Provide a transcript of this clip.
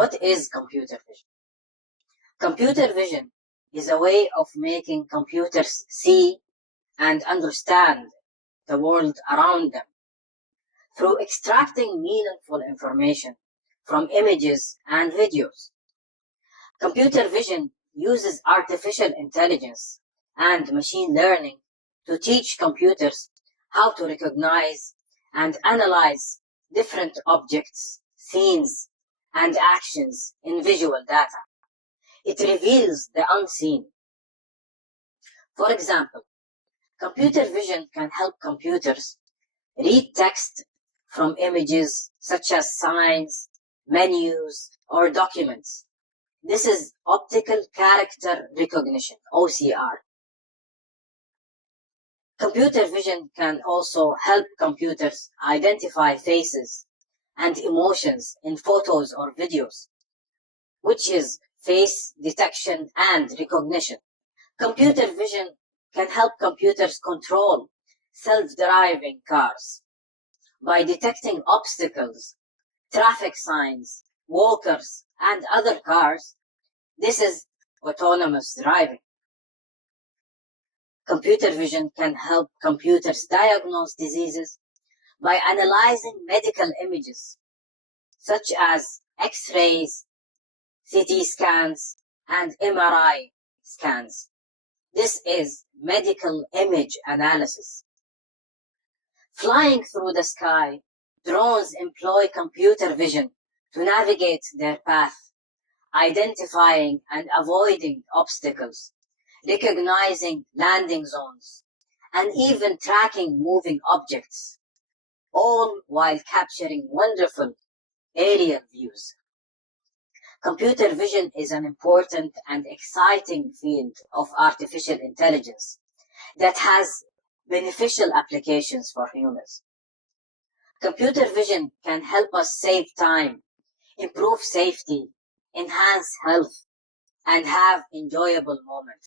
What is computer vision? Computer vision is a way of making computers see and understand the world around them through extracting meaningful information from images and videos. Computer vision uses artificial intelligence and machine learning to teach computers how to recognize and analyze different objects, scenes, and actions in visual data. It reveals the unseen. For example, computer vision can help computers read text from images such as signs, menus, or documents. This is optical character recognition, OCR. Computer vision can also help computers identify faces and emotions in photos or videos, which is face detection and recognition. Computer vision can help computers control self-driving cars by detecting obstacles, traffic signs, walkers, and other cars. This is autonomous driving. Computer vision can help computers diagnose diseases by analyzing medical images, such as X-rays, CT scans, and MRI scans. This is medical image analysis. Flying through the sky, drones employ computer vision to navigate their path, identifying and avoiding obstacles, recognizing landing zones, and even tracking moving objects, all while capturing wonderful aerial views. Computer vision is an important and exciting field of artificial intelligence that has beneficial applications for humans. Computer vision can help us save time, improve safety, enhance health, and have enjoyable moments.